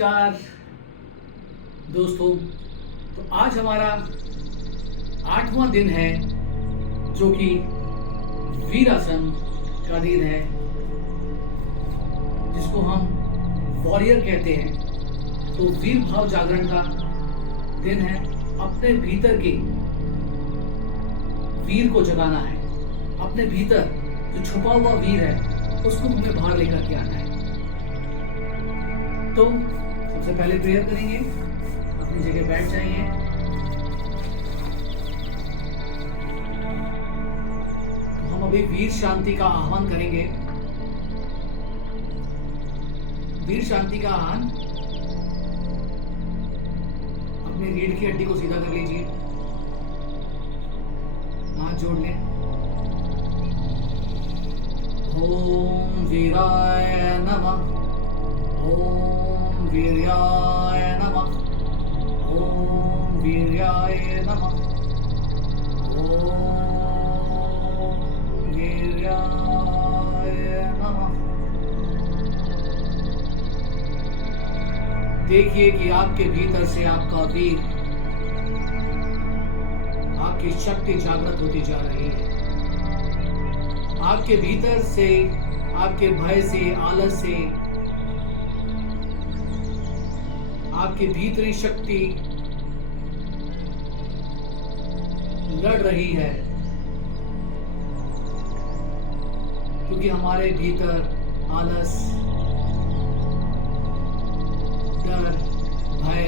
नमस्कार दोस्तों। तो आज हमारा 8वां दिन है जो कि वीरासन का दिन है, जिसको हम वॉरियर कहते हैं। तो वीर भाव जागरण का दिन है। अपने भीतर के वीर को जगाना है। अपने भीतर जो छुपा हुआ वीर है उसको हमें बाहर लेकर के आना है। तो सबसे पहले प्रेयर करेंगे, अपनी जगह बैठ जाइए। तो हम अभी वीर शांति का आह्वान करेंगे। वीर शांति का आह्वान, अपने रीढ़ की हड्डी को सीधा कर लीजिए, हाथ जोड़ लें। ओम वीराय नमः, ओम वीर्याय नमः, ओम वीर्याय नमः, ओम वीर्याय नमः। देखिए कि आपके भीतर से आपका वीर, आपकी शक्ति जागृत होती जा रही है। आपके भीतर से, आपके भय से, आलस से, आपकी भीतरी शक्ति लड़ रही है, क्योंकि हमारे भीतर आलस, डर, भय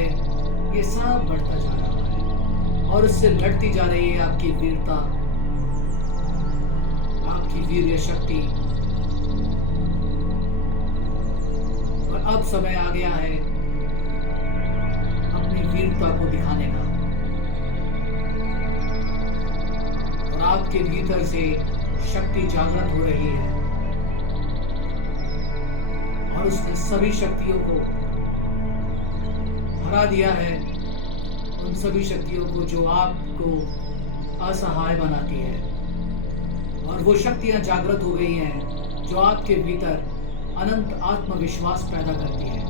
ये सब बढ़ता जा रहा है और उससे लड़ती जा रही है आपकी वीरता, आपकी वीर्य शक्ति। और अब समय आ गया है अपनी वीरता को दिखाने का। और आपके भीतर से शक्ति जागृत हो रही है और उसने सभी शक्तियों को हरा दिया है, उन सभी शक्तियों को जो आपको असहाय बनाती है। और वो शक्तियां जागृत हो गई हैं जो आपके भीतर अनंत आत्मविश्वास पैदा करती है।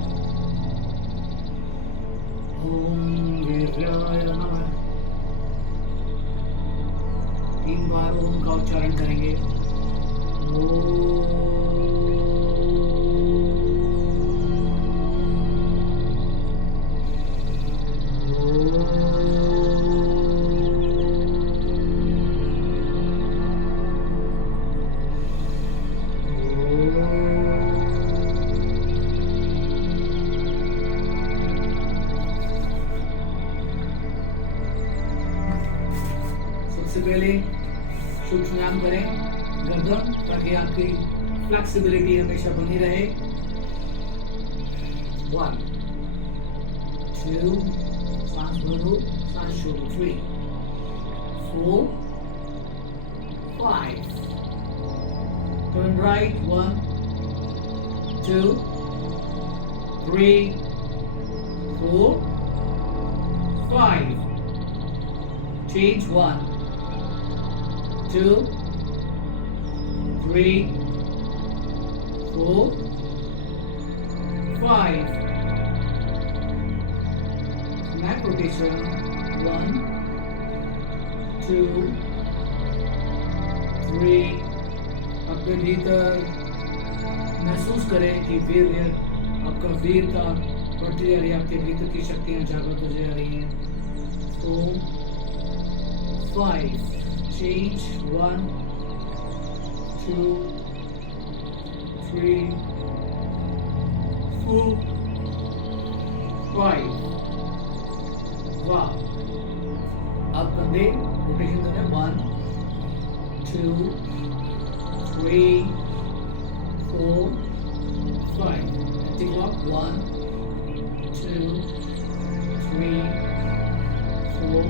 ओम वीर्याय नमः। 3 बार ओम का उच्चारण करेंगे। ओम सबसे पहले सूक्ष्म करें गर्दन, ताकि आपकी फ्लेक्सिबिलिटी हमेशा बनी रहे। 1 2 सांस भरो, सांस छोड़ो। 3 4 5 turn right. 1 2 3 4 5 change। 1 2 3 4 5 neck rotation। 1 2 3। अपने भीतर महसूस करें कि वीर्य, आपका वीरता बढ़ती जा रही है, आपके भीतर की शक्तियां जागृत हो जा रही हैं। तो 5 change। 1 2 3 4 5। वाह। अब कंधे रोटेशन करें। 1 2 3 4 5। Anti clock. 1 2 3 4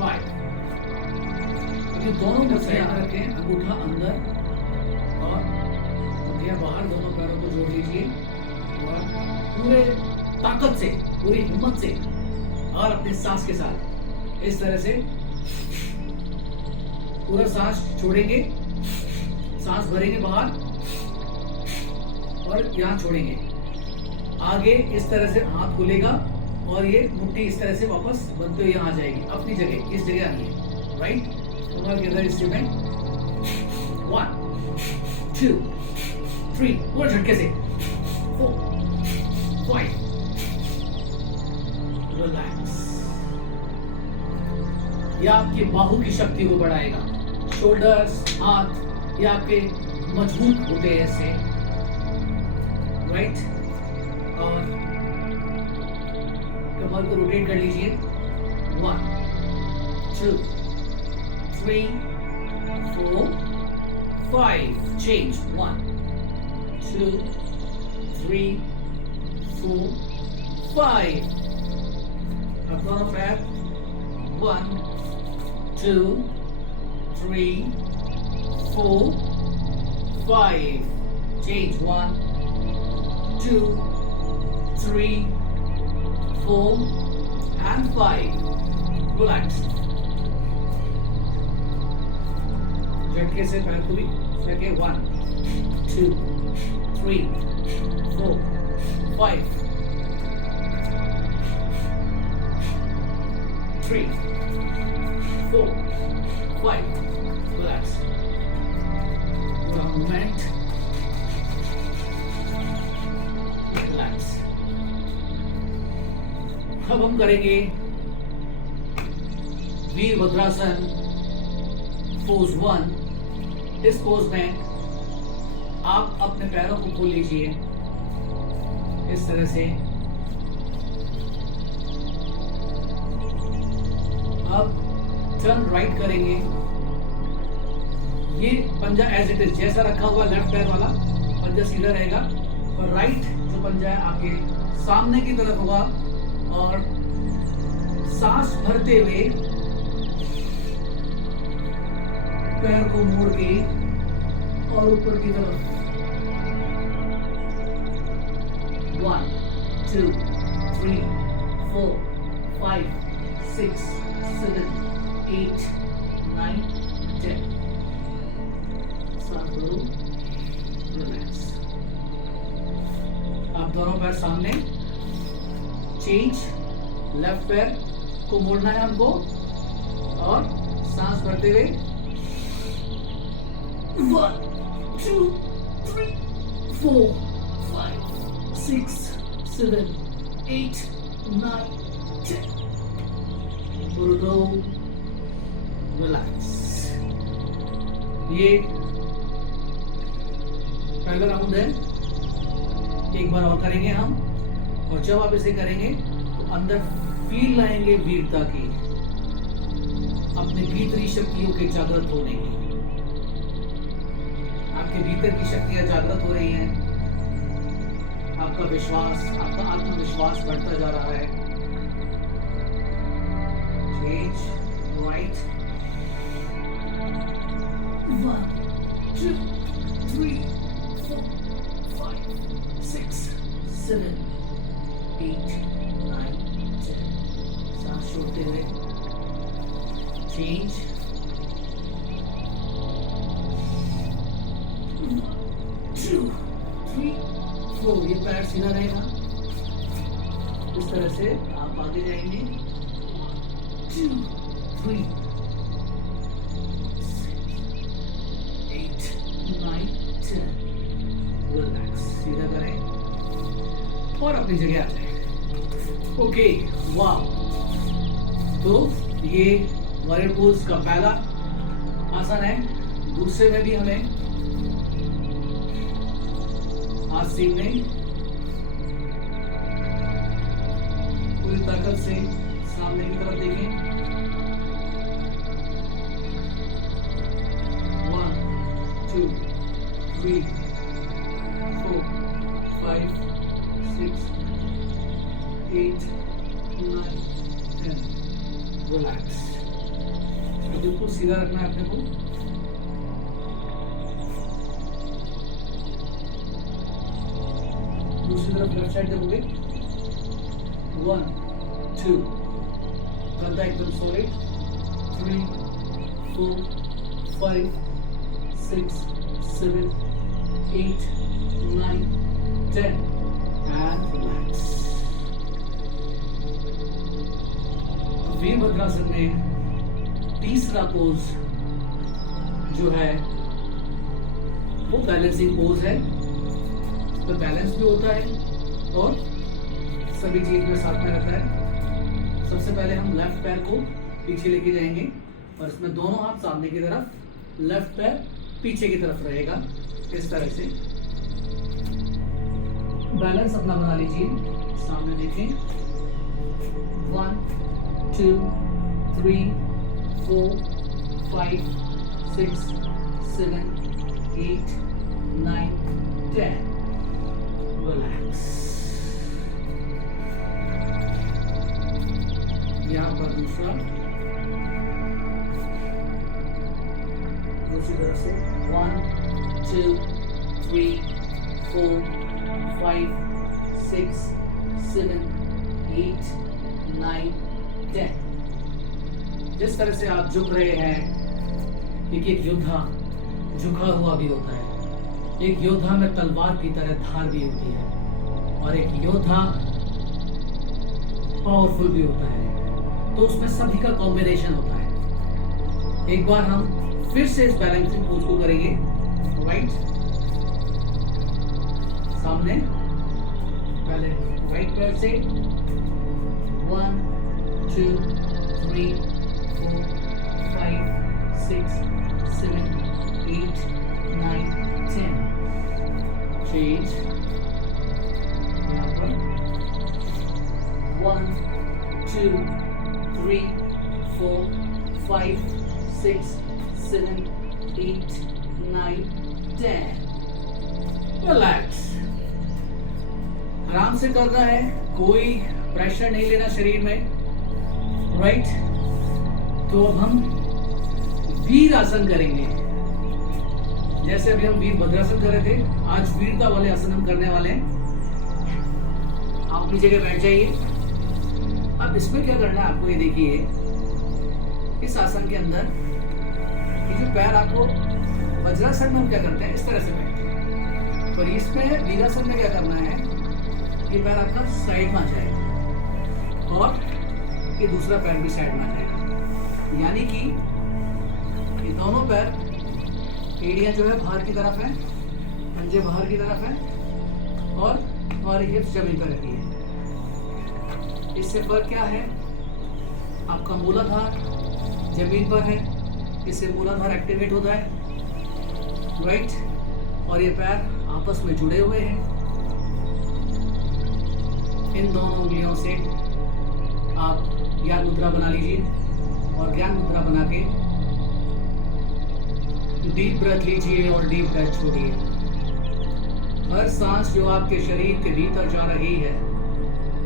5। ये दोनों मुठ्ठियां रखें, अंगूठा अंदर और मुठ्ठियां बाहर। दोनों पैरों को जोड़ लीजिए और पूरे ताकत से, पूरी हिम्मत से और अपने सांस के साथ इस तरह से पूरा सांस छोड़ेंगे, सांस भरेंगे बाहर और यहाँ छोड़ेंगे। आगे इस तरह से हाथ खुलेगा और ये मुट्ठी इस तरह से वापस बनते हुए यहाँ आ जाएगी अपनी जगह, इस जगह आनी है, राइट। तो इधर इससे मैं 1 2 3 पूरा झटके से 4 5 रिलैक्स। ये आपकी बाहु की शक्ति को बढ़ाएगा। शोल्डर्स, हाथ ये आपके मजबूत होते हैं ऐसे, राइट। और कमर को रोटेट कर लीजिए। 1 2 3 4 5 चेंज। 1 2 3 4 5। अब दोनों पैर 1 2 3 4 5 change। 1 2 3 4 and 5 relax। झटके से पैर को भी फेंके। 1 2 3 4 5 3 4 5 relax। पूरा मूवमेंट, रिलैक्स। अब हम करेंगे वीरभद्रासन पोज 1। इस पोज में आप अपने पैरों को खोल लीजिए इस तरह से। अब टर्न राइट करेंगे। ये पंजा एज इट इज जैसा रखा हुआ लेफ्ट पैर वाला पंजा सीधा रहेगा, और राइट जो पंजा है आपके सामने की तरफ होगा, और सांस भरते हुए पैर को मोड़ के और ऊपर की तरफ 1 2 3 4 5 6 7 8 9 10। रिलैक्स। आप दोनों पैर सामने, चेंज। लेफ्ट पैर को मोड़ना है हमको, और सांस भरते हुए 1 2 3 4 5 6 7 8 9 10। रिलैक्स। ये पहला राउंड है, एक बार और करेंगे हम। और जब आप इसे करेंगे तो अंदर फील लाएंगे वीरता की, अपने भीतरी शक्तियों के जागृत होने की। आपके भीतर की शक्तियां जागृत हो रही हैं, आपका विश्वास, आपका आत्मविश्वास बढ़ता जा रहा है। Change right. 1 2 3 4 5 6 7 8 9 10। सांस छोड़ते हुए चेंज। 1 2 3 4। ये पैर सीधा रहेगा, इस तरह से आप आगे जाएंगे। 2 3 8 9 10। रिलैक्स। सीधा करें और अपनी जगह आ जाए। ओके, वाह। तो ये वॉरियर पोज का पहला आसन है। दूसरे में भी हमें हाथ सीधे पूरी ताकत से सामने की तरफ देखें। 1 2 3 4 5 6 8 9 10। रिलैक्स। बिल्कुल सीधा रखना है अपने को। दूसरी तरफ लेफ्ट साइड देखोगे। 1 2 कंधा एकदम सॉलिड। 3 4 5 6 7 8 9 10। And relax. वीरभद्रासन में तीसरा पोज जो है वो बैलेंसिंग पोज है। तो बैलेंस भी होता है और सभी चीज में साथ में रहता है। सबसे पहले हम लेफ्ट पैर को पीछे लेके जाएंगे और इसमें दोनों हाथ सामने की तरफ, लेफ्ट पैर पीछे की तरफ रहेगा। इस तरह से बैलेंस अपना बना लीजिए। सामने देखें, 1 2 3 4 5 6 7 8 9 10। रिलैक्स। यहाँ पर दूसरी तरफ से 1 2 3 4 5 6 7 8 9 10। जिस तरह से आप झुक रहे हैं, क्योंकि एक योद्धा झुका हुआ भी होता है। एक योद्धा में तलवार की तरह धार भी होती है और एक योद्धा पावरफुल भी होता है। तो उसमें सभी का कॉम्बिनेशन होता है। एक बार हम फिर से इस बैलेंसिंग पोज को करेंगे। राइट, सामने पहले राइट पैर से 1 2 3 4 5 6 7 8 9 10। चेंज। यहाँ पर 1 2 3 4 5 6 7 8 9 10। रिलैक्स। आराम से करना है, कोई प्रेशर नहीं लेना शरीर में। राइट, तो अब हम वीर आसन करेंगे। जैसे अभी हम वीरभद्रासन कर रहे थे, आज वीरता वाले आसन हम करने वाले हैं। आप अपनी जगह बैठ जाइए। अब इसमें क्या करना है आपको, ये देखिए, इस आसन के अंदर ये जो पैर आपको वज्रासन में हम क्या करते हैं, इस तरह से बैठते हैं। पर इसमें वीरासन में क्या करना है, ये पैर आपका साइड में आ जाएगा और ये दूसरा पैर भी साइड में आ जाएगा। यानी कि ये दोनों पैर, एड़ियां जो है बाहर की तरफ है, पंजे बाहर की तरफ है और हमारी हिप्स जमीन पर रहती है। इससे फर्क क्या है, आपका मूलाधार जमीन पर है, इससे मूलाधार एक्टिवेट होता है। राइट, और ये पैर आपस में जुड़े हुए हैं। इन दोनों उंगलियों से आप ज्ञान मुद्रा बना लीजिए और ज्ञान मुद्रा बना के डीप ब्रेथ लीजिए और डीप ब्रेथ छोड़िए। हर सांस जो आपके शरीर के भीतर जा रही है,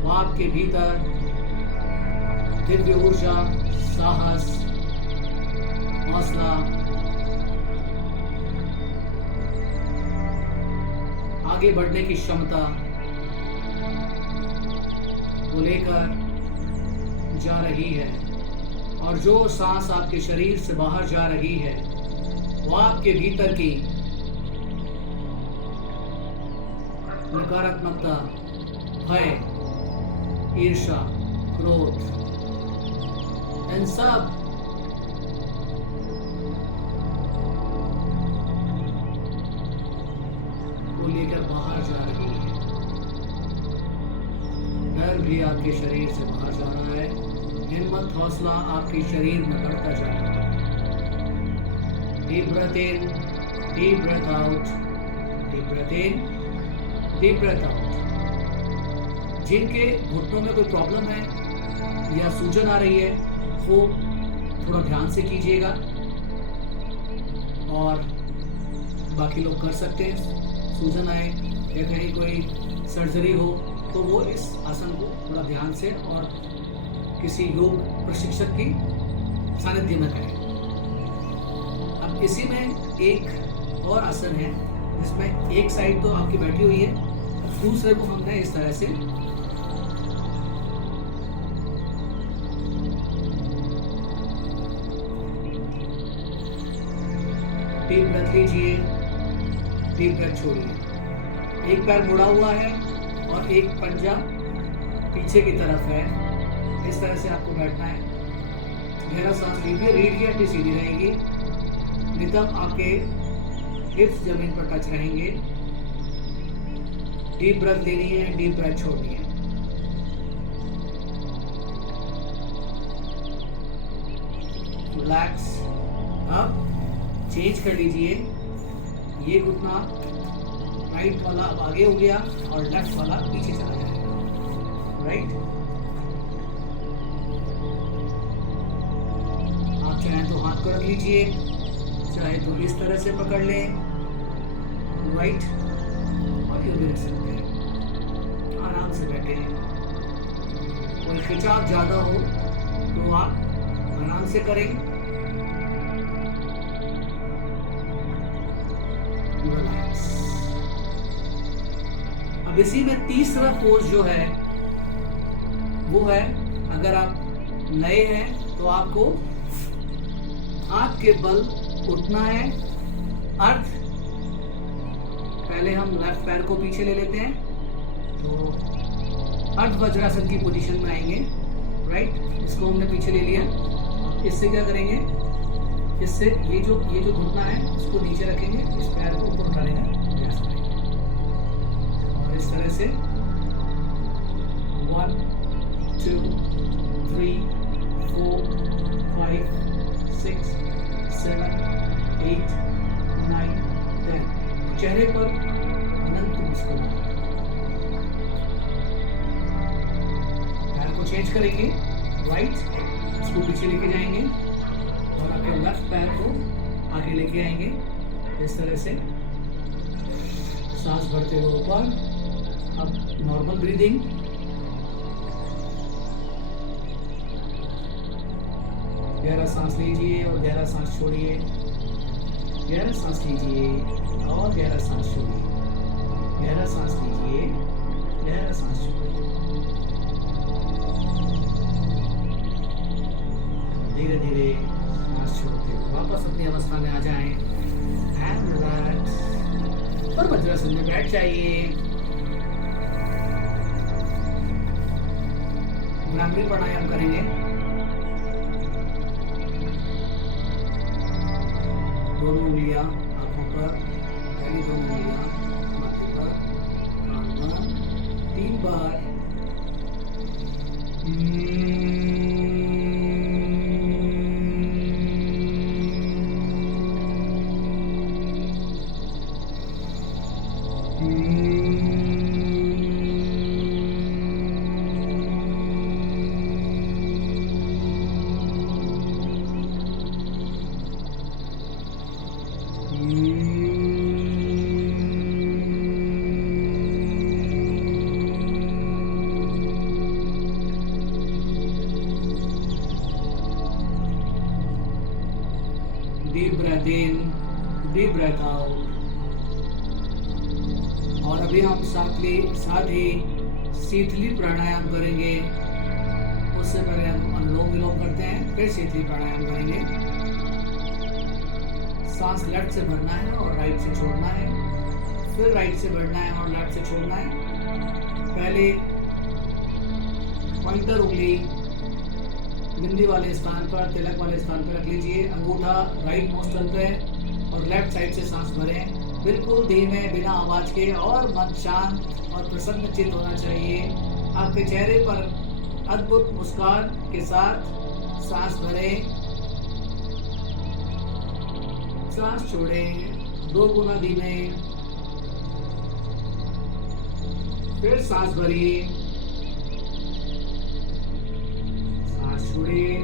वो आपके भीतर दिव्य ऊर्जा, साहस, हौसला, आगे बढ़ने की क्षमता को लेकर जा रही है। और जो सांस आपके शरीर से बाहर जा रही है, वो आपके भीतर की नकारात्मकता, भय, ईर्ष्या, क्रोध, इन सब को लेकर बाहर जा रही है। डर भी आपके शरीर से बाहर जा रहा है। हिम्मत, हौसला आपके शरीर में बढ़ता जा रहा है। Deep breath in, deep breath out, deep breath in, deep breath out. जिनके घुटनों में कोई प्रॉब्लम है या सूजन आ रही है, वो थोड़ा ध्यान से कीजिएगा और बाकी लोग कर सकते हैं। सूजन आए या कहीं कोई सर्जरी हो तो वो इस आसन को थोड़ा ध्यान से और किसी योग प्रशिक्षक की सानिध्य में करें। अब इसी में एक और आसन है जिसमें एक साइड तो आपकी बैठी हुई है, दूसरे को हमने इस तरह से डीप ब्रेथ लीजिए, डीप ब्रेथ छोड़िए। एक पैर मुड़ा हुआ है, और एक पंजा पीछे की तरफ है। इस तरह से आपको बैठना है। गहरा सांस लीजिए, रीढ़ की हड्डी सीधी रहेगी, रिदम आपके हिप्स जमीन पर टच रहेंगे। डीप ब्रेथ लेनी है, डीप ब्रेथ छोड़नी है। रिलैक्स। अब चेंज कर लीजिए, ये घुटना राइट वाला अब आगे हो गया और लेफ्ट वाला पीछे चला जाएगा। राइट, आप चाहे तो हाथ को रख लीजिए, चाहे तो इस तरह से पकड़ लें। राइट, और यूं भी रख सकते हैं। आराम से बैठे हैं। कोई खिंचाव ज्यादा हो तो आप आराम से करें। अब इसी में तीसरा पोज जो है वो है, अगर आप नए हैं तो आपको हाथ के बल उठना है। अर्थ, पहले हम लेफ्ट पैर को पीछे ले लेते हैं तो अर्ध वज्रासन की पोजीशन में आएंगे। राइट, इसको हमने पीछे ले लिया। इससे क्या करेंगे, इससे ये जो घुटना है उसको नीचे रखेंगे, इस पैर को ऊपर उठा लेंगे और इस तरह से 1 2 3 4 5 6 7 8 9 10। चेहरे पर अनंत मुस्कुराहट। पैर को चेंज करेंगे, राइट, इसको पीछे लेके जाएंगे और अपने लेफ्ट पैर को आगे लेके आएंगे। इस तरह से सांस भरते हुए ऊपर। अब नॉर्मल ब्रीदिंग। गहरा सांस लीजिए और गहरा सांस छोड़िए, गहरा सांस लीजिए और गहरा सांस छोड़िए, गहरा सांस लीजिए, गहरा सांस छोड़िए। धीरे धीरे सांस छोड़ते हुए वापस अपनी अवस्था में आ जाएं। एंड रिलैक्स और वज्रासन में बैठ जाइए। भ्रामरी प्राणायाम करेंगे। दोनों उंगलियां आंखों पर, पहली दोनों उंगलियां माथे पर, कान पर 3 बार। Deep breath in, deep breath out। और अभी हम साथ ही शीतली प्राणायाम करेंगे। उससे पहले हम अनुलोम विलोम करते हैं, फिर शीतली प्राणायाम करेंगे। सांस लेफ्ट से भरना है और राइट से छोड़ना है, फिर राइट से भरना है और लेफ्ट से छोड़ना है। पहले पॉइंटर उंगली बिंदी वाले स्थान पर, तिलक वाले स्थान पर रख लीजिए। अंगूठा राइट नोस्ट्रल पे और लेफ्ट साइड से सांस भरें, बिल्कुल धीमे, बिना आवाज के, और मन शांत और प्रसन्न चित्त होना चाहिए। आपके चेहरे पर अद्भुत मुस्कान के साथ सांस भरें, सांस छोड़ें 2 गुना धीमे, फिर सांस भरिए, सांस छोड़िए,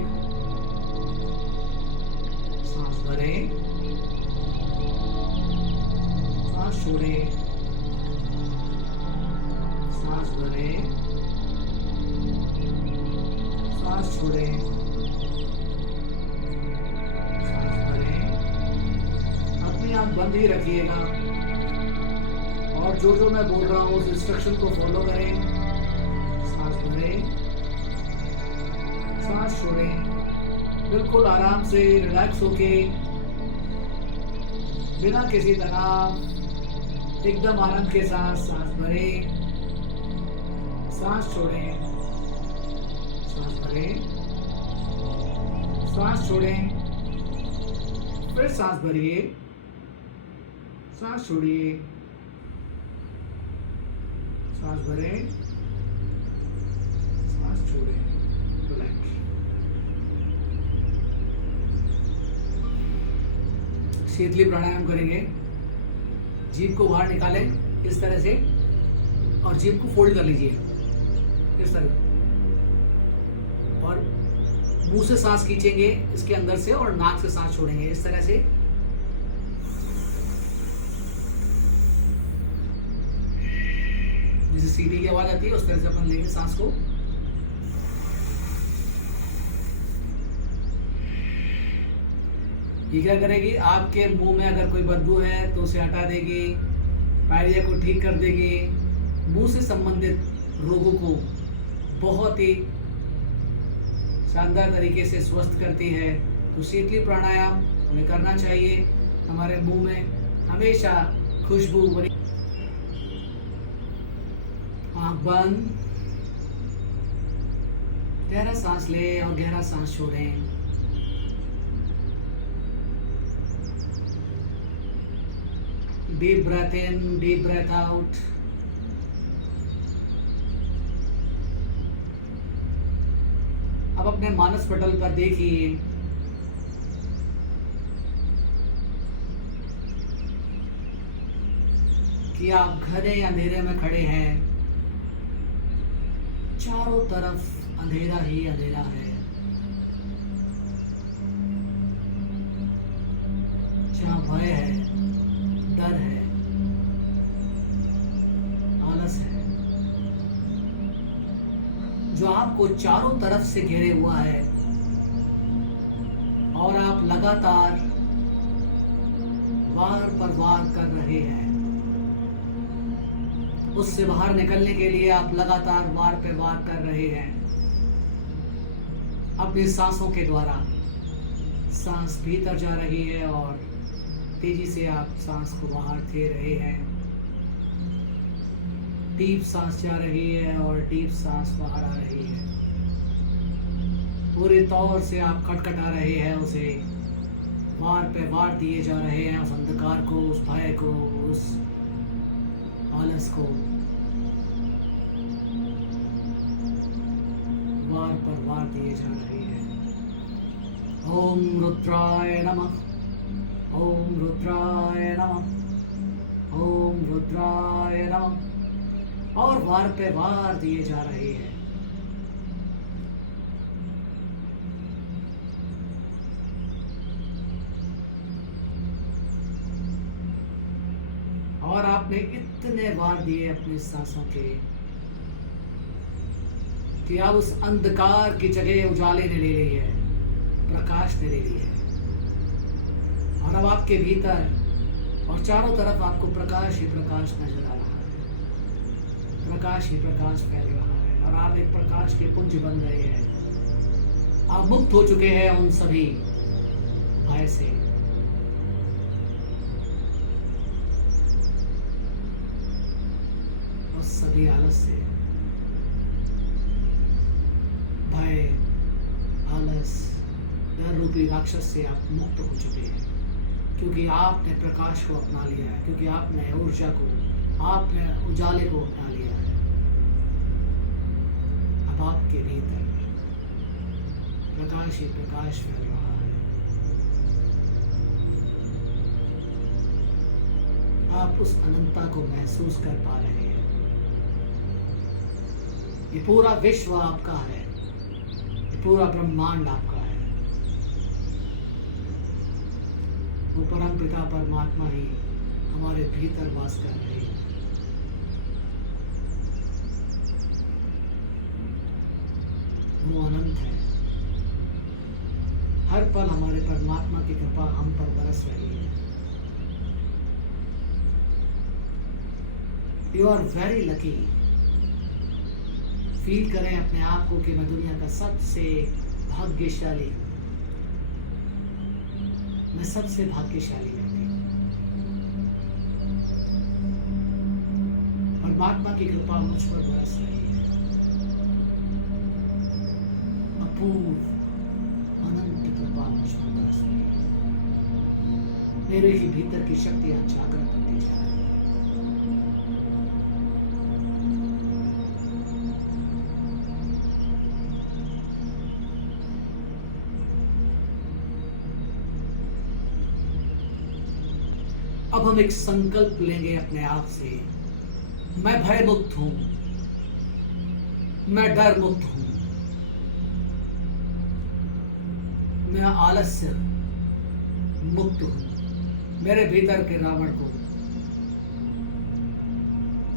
सांस भरें, सांस छोड़ें, सांस भरें, सांस छोड़ें, सांस भरें। अपनी आंख बंद ही रखिएगा और जो मैं बोल रहा हूँ उस इंस्ट्रक्शन को फॉलो करें। सांस भरें, सांस छोड़ें, बिल्कुल आराम से रिलैक्स होके, बिना किसी तनाव, एकदम आनंद के साथ सांस भरें, सांस छोड़ें, सांस भरें, सांस छोड़ें, फिर सांस भरिए, सांस छोड़िए, सांस भरें, सांस छोड़ें, रिलैक्स। शीतली प्राणायाम करेंगे। जीभ को बाहर निकालें इस तरह से और जीभ को फोल्ड कर लीजिए इस तरह, और मुंह से सांस खींचेंगे इसके अंदर से और नाक से सांस छोड़ेंगे इस तरह से। जैसे सीटी की आवाज आती है उस तरह से अपन लेंगे सांस को। ये क्या करेगी, आपके मुंह में अगर कोई बदबू है तो उसे हटा देगी, पायरिया को ठीक कर देगी, मुंह से संबंधित रोगों को बहुत ही शानदार तरीके से स्वस्थ करती है। तो शीतली प्राणायाम हमें करना चाहिए। हमारे मुंह में हमेशा खुशबू बनी। आंख बंद, गहरा सांस ले और गहरा सांस छोड़ें। Deep breath in, deep breath out. अब अपने मानस पटल पर देखिए कि आप घने अंधेरे में खड़े हैं। चारों तरफ अंधेरा ही अंधेरा है। जहाँ भय है, डर है, आलस है, जो आपको चारों तरफ से घेरे हुआ है और आप लगातार वार पर वार कर रहे हैं। उससे बाहर निकलने के लिए आप लगातार वार पे वार कर रहे हैं। अपनी सांसों के द्वारा सांस भीतर जा रही है और तेजी से आप सांस को बाहर दे रहे हैं। डीप सांस जा रही है और डीप सांस बाहर आ रही है। पूरे तौर से आप खटखटा रहे हैं, उसे वार पे वार दिए जा रहे हैं। उस अंधकार को, उस भय को, उस आलस को वार पर वार दिए जा रहे हैं। ओम रुद्राय नमः, ओम रुद्राय नमः, ओम रुद्राय नमः। और वार पे वार दिए जा रहे हैं। और आपने इतने वार दिए अपने सांसों के कि अब उस अंधकार की जगह उजाले ने ले ली है, प्रकाश ने ले ली है। और अब आपके भीतर और चारों तरफ आपको प्रकाश ही प्रकाश नजर आ रहा है। प्रकाश ही प्रकाश फैल रहा है और आप एक प्रकाश के पुंज बन रहे हैं। आप मुक्त हो चुके हैं उन सभी भय से। उस सभी आलस से, भय, आलस, डर रूपी राक्षस से आप मुक्त हो चुके हैं, क्योंकि आपने प्रकाश को अपना लिया है, क्योंकि आपने ऊर्जा को, आपने उजाले को अपना लिया है। अब आपके भीतर प्रकाश ही प्रकाश फैल रहा है। आप उस अनंतता को महसूस कर पा रहे हैं। ये पूरा विश्व आपका है, ये पूरा ब्रह्मांड आपका है। वो परम पिता परमात्मा ही हमारे भीतर वास कर रहे हैं। वो अनंत है। हर पल हमारे परमात्मा की कृपा हम पर बरस रही है। You are very lucky. Feel करें अपने आप को कि मैं दुनिया का सबसे भाग्यशाली, मैं सबसे भाग्यशाली व्यक्ति हूं। परमात्मा की कृपा मुझ पर बरस रही है। अपूर्व अनंत कृपा मुझ पर बरस रही है। मेरे ही भीतर की शक्तियां जागृत होती जा रही है। अब हम एक संकल्प लेंगे अपने आप से, मैं भय मुक्त हूं, मैं डर मुक्त हूं, मैं आलस्य मुक्त हूं। मेरे भीतर के रावण को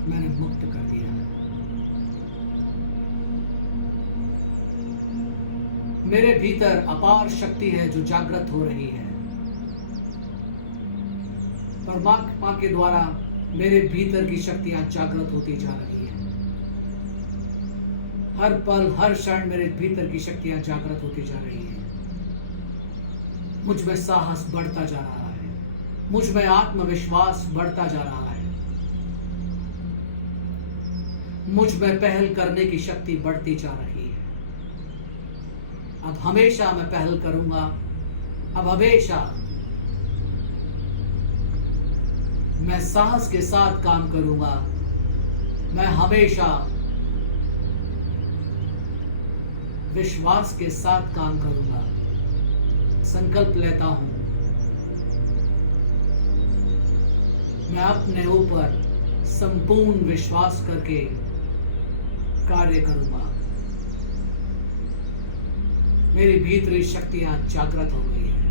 मैंने मुक्त कर दिया। मेरे भीतर अपार शक्ति है जो जागृत हो रही है। परमात्मा के द्वारा मेरे भीतर की शक्तियां जागृत होती जा रही है। हर पल हर क्षण मेरे भीतर की शक्तियां जागृत होती जा रही है। मुझ में साहस बढ़ता जा रहा है, मुझ में आत्मविश्वास बढ़ता जा रहा है, मुझ में पहल करने की शक्ति बढ़ती जा रही है। अब हमेशा मैं पहल करूंगा, अब हमेशा मैं साहस के साथ काम करूंगा, मैं हमेशा विश्वास के साथ काम करूंगा। संकल्प लेता हूं, मैं अपने ऊपर संपूर्ण विश्वास करके कार्य करूंगा। मेरी भीतरी शक्तियां जागृत हो गई हैं।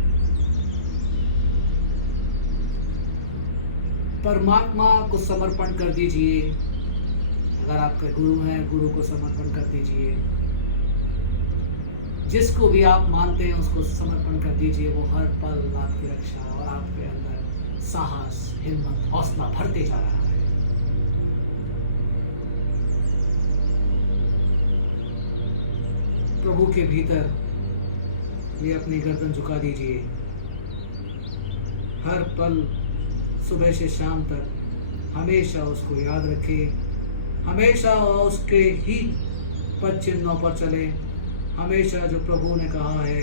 परमात्मा को समर्पण कर दीजिए। अगर आपके गुरु हैं, गुरु को समर्पण कर दीजिए। जिसको भी आप मानते हैं उसको समर्पण कर दीजिए। वो हर पल आपकी रक्षा और आपके अंदर साहस, हिम्मत, हौसला भरते जा रहा है। प्रभु के भीतर ये अपनी गर्दन झुका दीजिए। हर पल सुबह से शाम तक हमेशा उसको याद रखें, हमेशा उसके ही पद चिन्हों पर चले, हमेशा जो प्रभु ने कहा है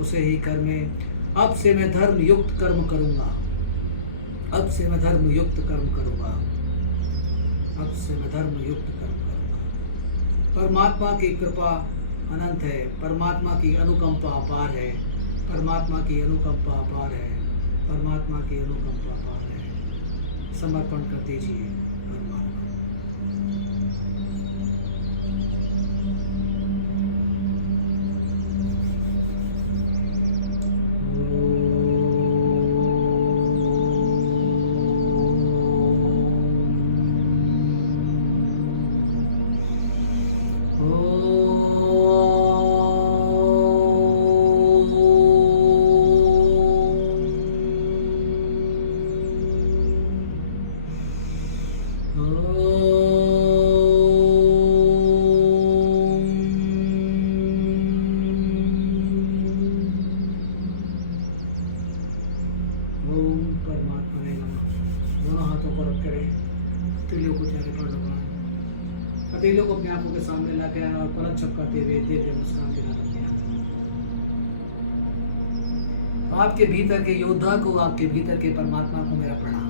उसे ही कर्में। अब से मैं धर्म युक्त कर्म करूंगा, अब से मैं धर्म युक्त कर्म करूंगा, अब से मैं धर्म युक्त कर्म करूंगा। परमात्मा की कृपा अनंत है, परमात्मा की अनुकंपा अपार है, परमात्मा की अनुकंपा अपार है, परमात्मा की अनुकंपा अपार है। समर्पण कर दीजिए परमात्मा। हथेलियों को अपने आंखों के सामने लाके और पलक झपकाते हुए दिव्य मुस्कान के साथ अपने आप। आपके भीतर के योद्धा को, आपके भीतर के परमात्मा को मेरा प्रणाम।